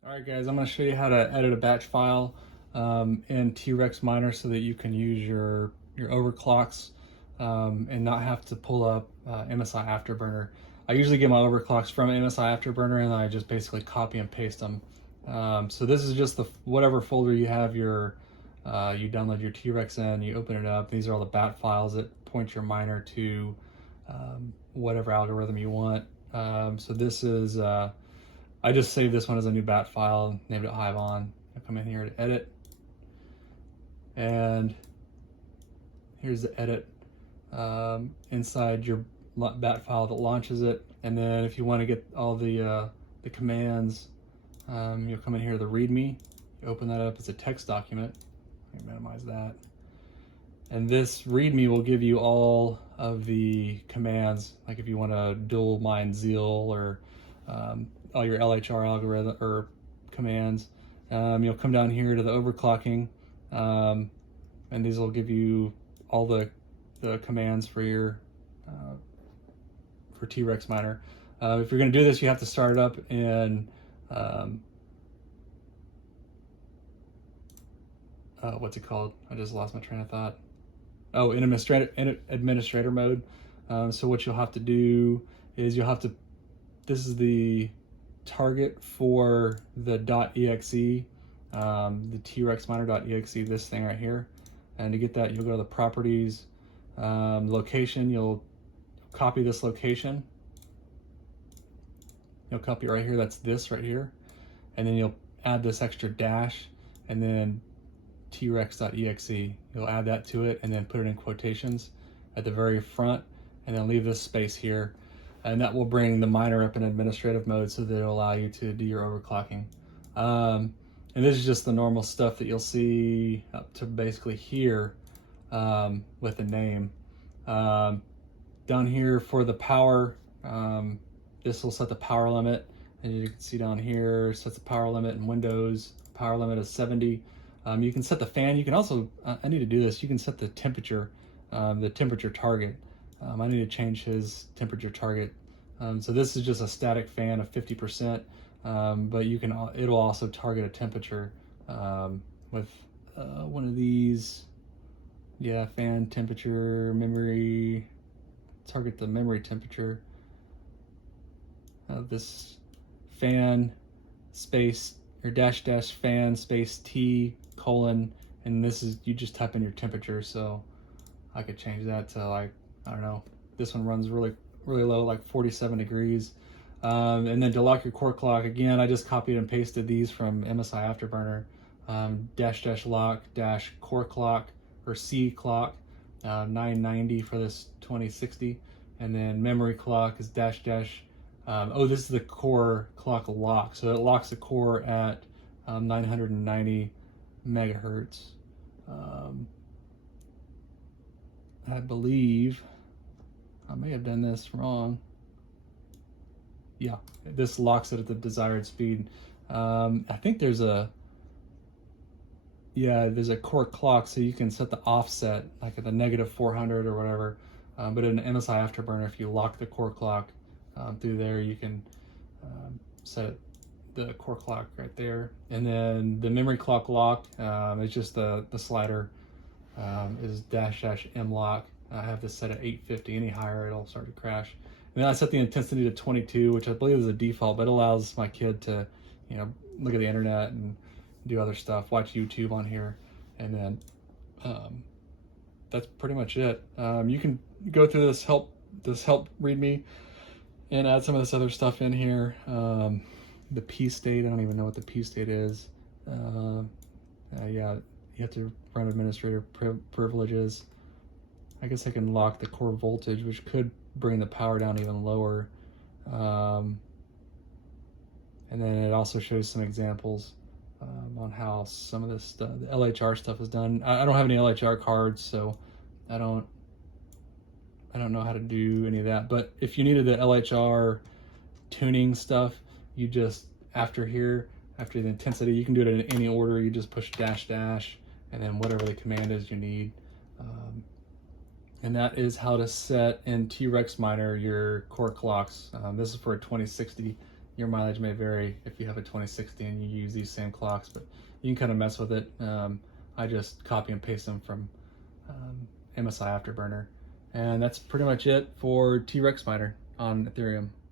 Alright guys, I'm going to show you how to edit a batch file in T-Rex Miner so that you can use your overclocks and not have to pull up MSI Afterburner. I usually get my overclocks from MSI Afterburner and I just basically copy and paste them. So this is just whatever folder you have you download your T-Rex in, you open it up. These are all the bat files that point your miner to whatever algorithm you want. So this is I just saved this one as a new bat file, named it Hive On. I come in here to edit, and here's the edit inside your bat file that launches it. And then if you want to get all the commands, you'll come in here to the README. You open that up as a text document. Let me minimize that. And this README will give you all of the commands, like if you want to dual mine zeal or all your LHR algorithm or commands. You'll come down here to the overclocking, and these will give you all the commands for your for T-Rex Miner. If you're going to do this, you have to start it up in what's it called? I just lost my train of thought. Oh, in administrator mode. So what you'll have to do is this is the target for the .exe, the T-Rex miner.exe, this thing right here. And to get that, you'll go to the properties, location, you'll copy this location. You'll copy it right here, that's this right here. And then you'll add this extra dash and then T-Rex.exe. You'll add that to it and then put it in quotations at the very front and then leave this space here. And that will bring the miner up in administrative mode so that it'll allow you to do your overclocking. And this is just the normal stuff that you'll see up to basically here with the name. Down here for the power, this will set the power limit. And you can see down here, sets the power limit in Windows. Power limit is 70. You can set the fan. You can also, I need to do this, you can set the temperature target. I need to change his temperature target. So this is just a static fan of 50%, but it'll also target a temperature with one of these. Yeah, fan temperature, memory, target the memory temperature. This fan space or dash fan space T colon, and this is, you just type in your temperature. So I could change that to, like, I don't know, this one runs really low, like 47 degrees. And then to lock your core clock, again, I just copied and pasted these from MSI Afterburner. Dash lock dash core clock or C clock, 990 for this 2060. And then memory clock is dash oh, this is the core clock lock. So it locks the core at 990 megahertz. I believe I may have done this wrong. Yeah, this locks it at the desired speed. I think there's a core clock, so you can set the offset like at the -400 or whatever. But in MSI Afterburner, if you lock the core clock through there, you can set the core clock right there. And then the memory clock lock is just the slider is --M lock. I have this set at 850. Any higher, it'll start to crash. And then I set the intensity to 22, which I believe is a default, but it allows my kid to, look at the internet and do other stuff, watch YouTube on here, and then that's pretty much it. You can go through this help README and add some of this other stuff in here. The P state, I don't even know what the P state is. Yeah, you have to run administrator privileges. I guess I can lock the core voltage, which could bring the power down even lower. And then it also shows some examples on how some of this stuff, the LHR stuff is done. I don't have any LHR cards, so I don't know how to do any of that. But if you needed the LHR tuning stuff, you just, after the intensity, you can do it in any order. You just push dash, and then whatever the command is you need. And that is how to set in T-Rex Miner your core clocks. This is for a 2060 Your mileage may vary if you have a 2060 and you use these same clocks, but you can kind of mess with it. I just copy and paste them from MSI Afterburner. And that's pretty much it for T-Rex miner on Ethereum.